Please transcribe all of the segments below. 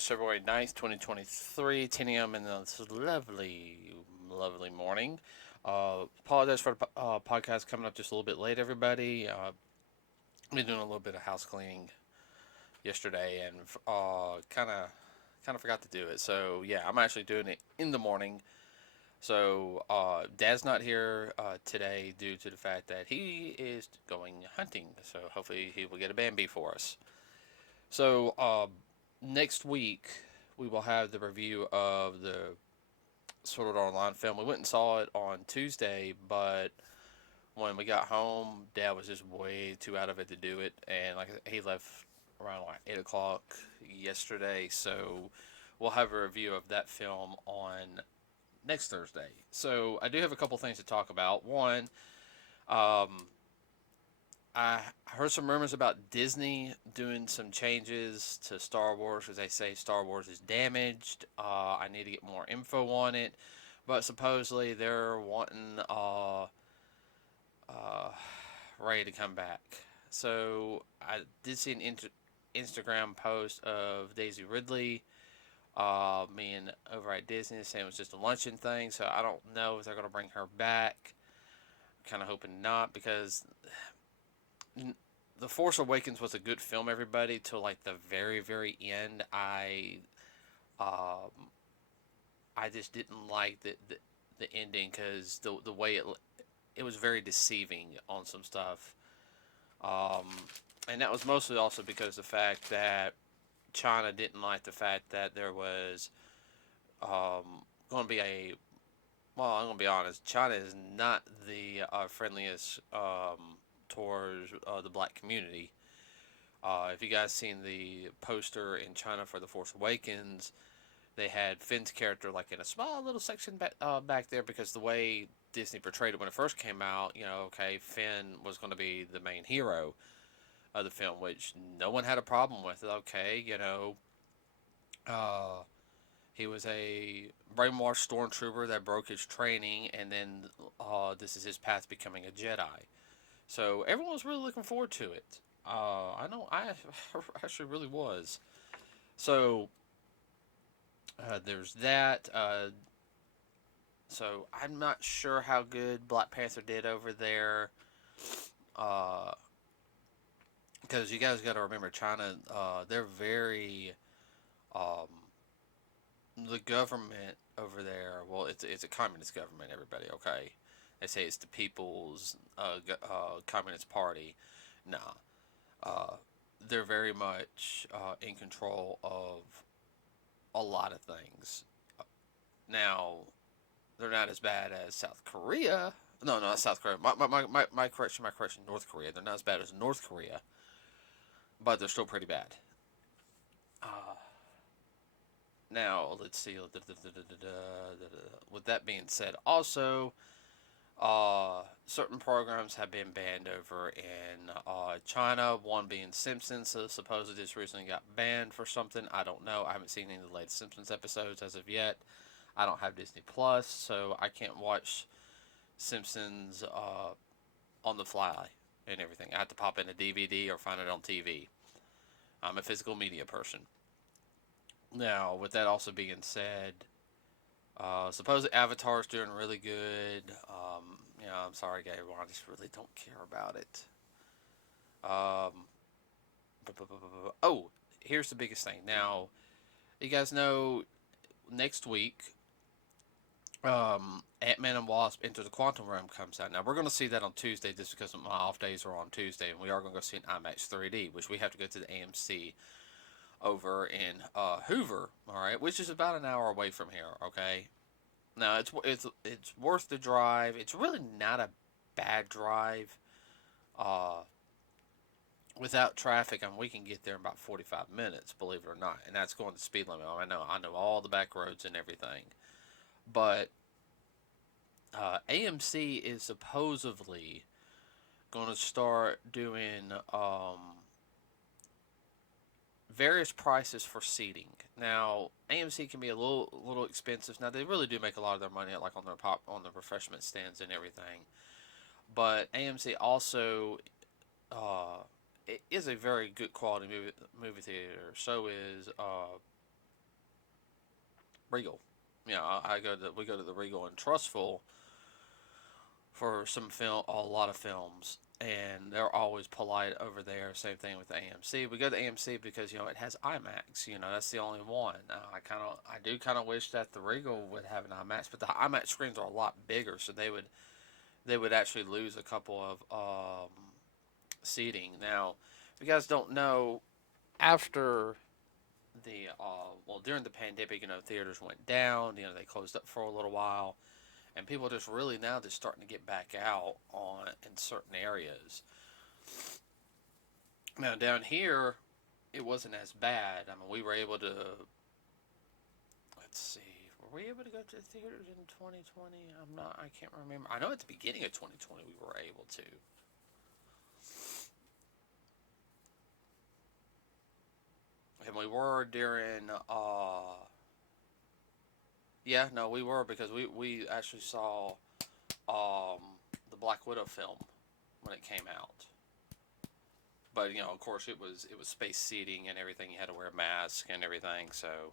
is February 9th, 2023, 10 a.m. in this lovely, lovely morning. Apologize for the podcast coming up just a little bit late, everybody. Been doing a little bit of house cleaning yesterday and kind of forgot to do it. So yeah, I'm actually doing it in the morning. So Dad's not here today due to the fact that he is going hunting. So hopefully he will get a Bambi for us. So next week we will have the review of the Sword Art Online film. We went and saw it on Tuesday, but when we got home, Dad was just way too out of it to do it, and like he left around like 8 o'clock yesterday. So we'll have a review of that film on next Thursday. So I do have a couple things to talk about. One, um, I heard some rumors about Disney doing some changes to Star Wars because they say Star Wars is damaged. I need to get more info on it, but supposedly they're wanting uh, Ray to come back. So I did see an Instagram post of Daisy Ridley being over at Disney saying it was just a luncheon thing. So I don't know if they're going to bring her back. Kind of hoping not because the Force Awakens was a good film, everybody, till like the very, very end. I just didn't like the ending because the way it was very deceiving on some stuff, um, and that was mostly also because of the fact that China didn't like the fact that there was going to be a well, I'm going to be honest. China is not the friendliest towards the black community. If you guys seen the poster in China for The Force Awakens, they had Finn's character like in a small little section back there because the way Disney portrayed it when it first came out, okay, Finn was going to be the main hero of the film, which no one had a problem with. Okay, uh, he was a brainwashed stormtrooper that broke his training, and then this is his path to becoming a Jedi. So everyone was really looking forward to it. I know I actually really was. So there's that. So I'm not sure how good Black Panther did over there. Uh, because you guys got to remember, China, they're very, um, the government over there. Well, it's a communist government. Everybody, okay? They say it's the People's Communist Party. Nah, uh, they're very much in control of a lot of things. Now, they're not as bad as South Korea. No, not South Korea. My correction, North Korea. They're not as bad as North Korea, but they're still pretty bad. Uh, Now, let's see. With that being said, also, certain programs have been banned over in China, one being Simpsons. So supposedly this recently got banned for something. I don't know. I haven't seen any of the latest Simpsons episodes as of yet. I don't have Disney Plus, so I can't watch Simpsons on the fly and everything. I have to pop in a DVD or find it on TV. I'm a physical media person. Now, with that also being said, supposedly Avatar's doing really good. I'm sorry, everyone. I just really don't care about it. Um, oh, here's the biggest thing. Now, you guys know next week, Ant-Man and Wasp Enter the Quantum Realm comes out. Now, we're going to see that on Tuesday just because my off days are on Tuesday, and we are going to go see an IMAX 3D, which we have to go to the AMC over in Hoover, all right, which is about an hour away from here, okay? Now, it's worth the drive. It's really not a bad drive. Uh, Without traffic, we can get there in about 45 minutes, believe it or not, and that's going the speed limit. I know all the back roads and everything, but AMC is supposedly going to start doing various prices for seating. Now, AMC can be a little expensive. Now, they really do make a lot of their money like on the refreshment stands and everything. But AMC also it is a very good quality movie theater. So is Regal. You know, we go to the Regal in Trustful for some film, a lot of films, and they're always polite over there. Same thing with the AMC. We go to AMC because it has IMAX. That's the only one. I do kind of wish that the Regal would have an IMAX, but the IMAX screens are a lot bigger, so they would actually lose a couple of seating. Now, if you guys don't know, after the during the pandemic, theaters went down. They closed up for a little while, and people are just really now just starting to get back out on in certain areas. Now down here, it wasn't as bad. I mean, we were able to. Let's see, were we able to go to the theaters in 2020? I'm not. I can't remember. I know at the beginning of 2020 we were able to. And we were during. Yeah, no, we were because we actually saw um, the Black Widow film when it came out. But of course, it was space seating and everything. You had to wear a mask and everything. So,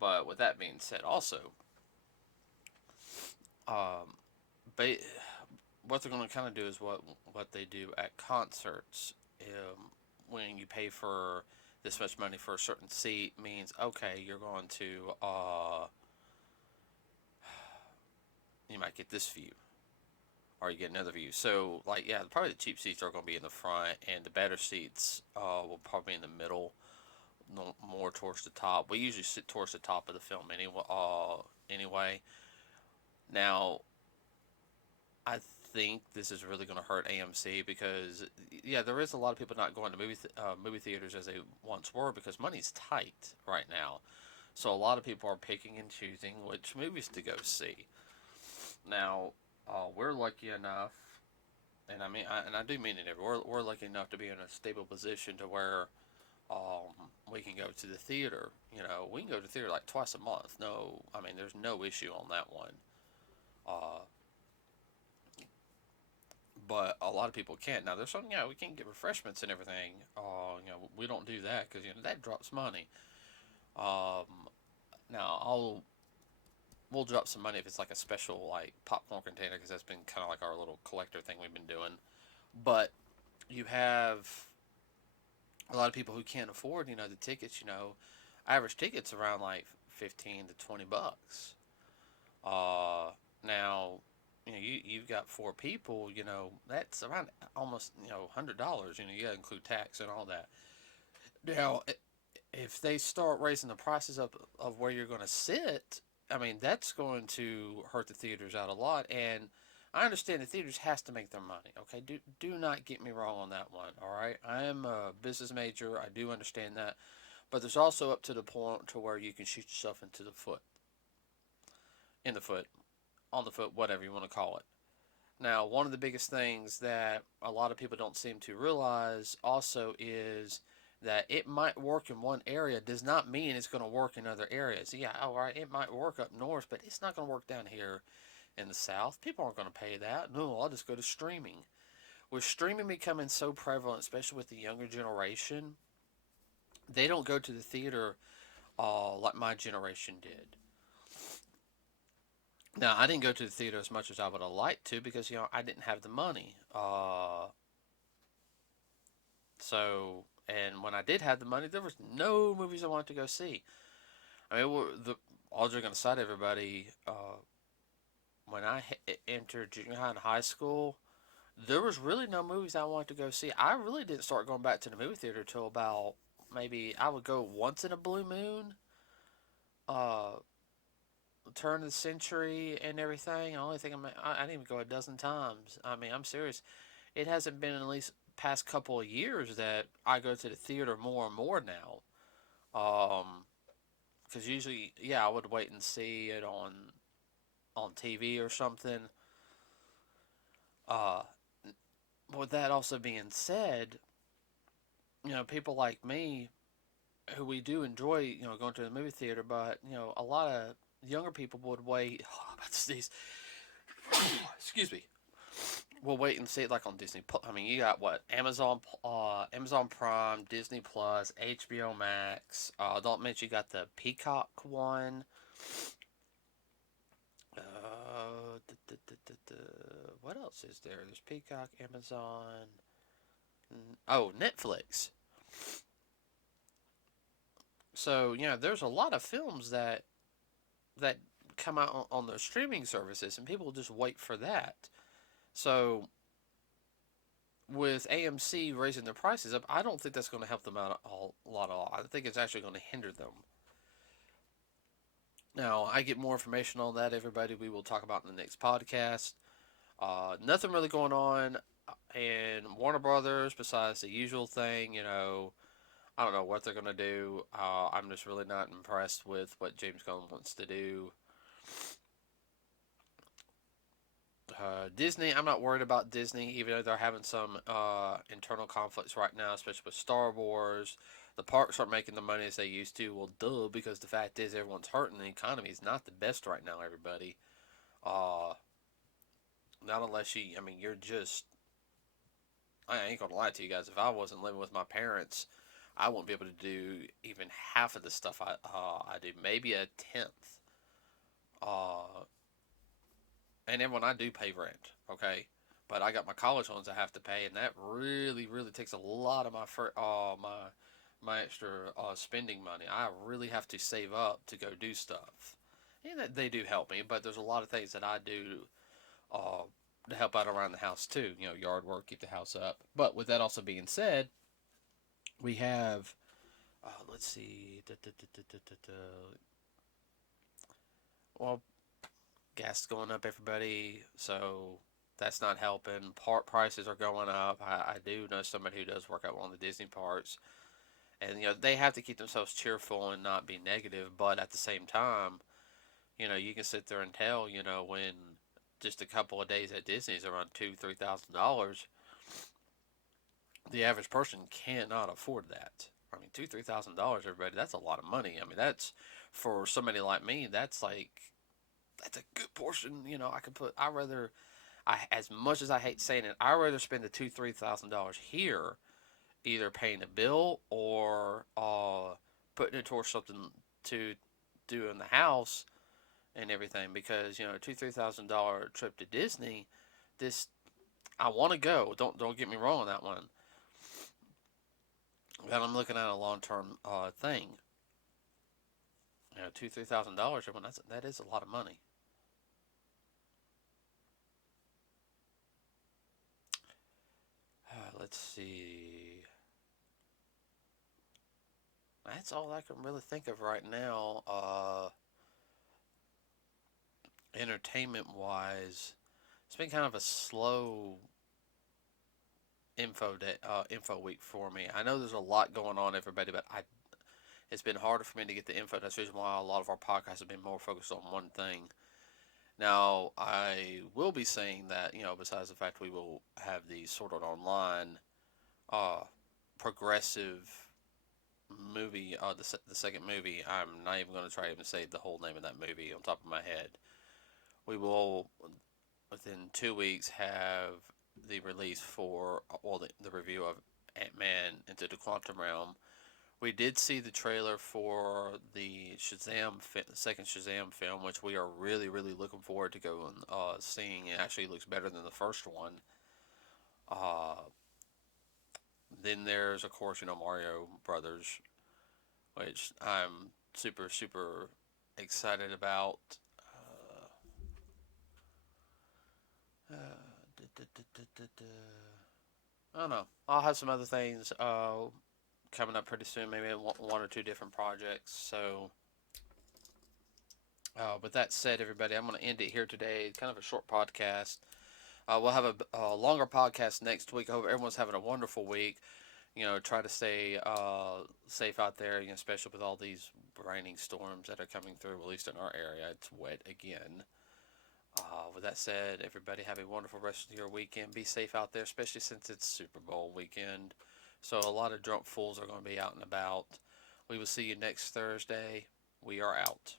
but with that being said, also, um, ba- what they're going to kind of do is what they do at concerts. When you pay for this much money for a certain seat, means okay, you're going to you might get this view, or you get another view. So, like, yeah, probably the cheap seats are going to be in the front, and the better seats will probably be in the middle, more towards the top. We usually sit towards the top of the film anyway. Now, I think this is really going to hurt AMC because, yeah, there is a lot of people not going to movie theaters as they once were because money's tight right now. So a lot of people are picking and choosing which movies to go see. Now, we're lucky enough, and I do mean it. We're lucky enough to be in a stable position to where we can go to the theater. We can go to the theater like twice a month. No, there's no issue on that one. Uh, but a lot of people can't. Now, there's some, we can get refreshments and everything. We don't do that because that drops money. Um, now, we'll drop some money if it's like a special like popcorn container because that's been kind of like our little collector thing we've been doing. But you have a lot of people who can't afford the tickets. Average tickets around like 15 to 20 bucks. Now you've got four people. That's around almost $100. You got to include tax and all that. Now if they start raising the prices up of where you're going to sit, that's going to hurt the theaters out a lot. And I understand the theaters has to make their money. Okay, do not get me wrong on that one. All right, I am a business major. I do understand that, but there's also up to the point to where you can shoot yourself into the foot, in the foot, on the foot, whatever you want to call it. Now, one of the biggest things that a lot of people don't seem to realize also is that it might work in one area does not mean it's going to work in other areas. Yeah, all right, it might work up north, but it's not going to work down here in the south. People aren't going to pay that. No, I'll just go to streaming. With streaming becoming so prevalent, especially with the younger generation, they don't go to the theater like my generation did. Now, I didn't go to the theater as much as I would have liked to because I didn't have the money. And when I did have the money, there was no movies I wanted to go see. All joking aside, everybody, when I entered junior high and high school, there was really no movies I wanted to go see. I really didn't start going back to the movie theater till about maybe I would go once in a blue moon, uh, turn of the century and everything. The only thing I didn't even go a dozen times. I'm serious. It hasn't been at least past couple of years that I go to the theater more and more now. Because usually, yeah, I would wait and see it on TV or something. Uh, with that also being said, people like me who we do enjoy, going to the movie theater, but a lot of younger people would wait. Oh, I'm about to sneeze. Excuse me. We'll wait and see it like on Disney. You got what? Amazon Prime, Disney Plus, HBO Max. Don't mention you got the Peacock one. What else is there? There's Peacock, Amazon. Oh, Netflix. So there's a lot of films that come out on their streaming services, and people just wait for that. So with AMC raising their prices up, I don't think that's going to help them out a lot at all. I think it's actually going to hinder them. Now, I get more information on that, everybody. We will talk about in the next podcast. Nothing really going on in Warner Brothers besides the usual thing. I don't know what they're going to do. I'm just really not impressed with what James Gunn wants to do. Disney, I'm not worried about Disney, even though they're having some internal conflicts right now, especially with Star Wars. The parks aren't making the money as they used to. Well, duh, because the fact is everyone's hurting. The economy is not the best right now, everybody. Uh, Not unless you're just. I ain't gonna lie to you guys. If I wasn't living with my parents, I wouldn't be able to do even half of the stuff I do. Maybe a tenth. Uh, and then when I do pay rent, okay, but I got my college loans I have to pay, and that really, really takes a lot of my extra spending money. I really have to save up to go do stuff, and they do help me. But there's a lot of things that I do uh, to help out around the house too. Yard work, keep the house up. But with that also being said, we have let's see, well, gas is going up, everybody. So that's not helping. Part prices are going up. I do know somebody who does work at one of the Disney parks, and they have to keep themselves cheerful and not be negative. But at the same time, you can sit there and tell, when just a couple of days at Disney is around $2,000-3,000, the average person cannot afford that. I mean, $2,000-3,000, everybody, that's a lot of money. I mean, that's for somebody like me. That's a good portion. I could put. As much as I hate saying it, I'd rather spend the $2,000-3,000 here, either paying a bill or putting it towards something to do in the house and everything. Because a $2,000-3,000 trip to Disney, this I want to go. Don't get me wrong on that one. But I'm looking at a long term thing. $2,000-3,000. That is a lot of money. Let's see. That's all I can really think of right now. Entertainment wise, it's been kind of a slow info week for me. I know there's a lot going on, everybody, but it's been harder for me to get the info. That's the reason why a lot of our podcasts have been more focused on one thing. Now, I will be saying that, besides the fact we will have the Sword Art Online progressive movie, the second movie, I'm not even going to try to even say the whole name of that movie on top of my head. We will, within 2 weeks, have the release for, the review of Ant-Man Into the Quantum Realm. We did see the trailer for the second Shazam film, which we are really, really looking forward to going seeing. It actually looks better than the first one. Then there's, of course, Mario Brothers, which I'm super, super excited about. I don't know. I'll have some other things coming up pretty soon, maybe one or two different projects. So, with that said, everybody, I'm going to end it here today. Kind of a short podcast. We'll have a longer podcast next week. I hope everyone's having a wonderful week. Try to stay safe out there, especially with all these raining storms that are coming through, at least in our area. It's wet again. With that said, everybody have a wonderful rest of your weekend. Be safe out there, especially since it's Super Bowl weekend. So a lot of drunk fools are going to be out and about. We will see you next Thursday. We are out.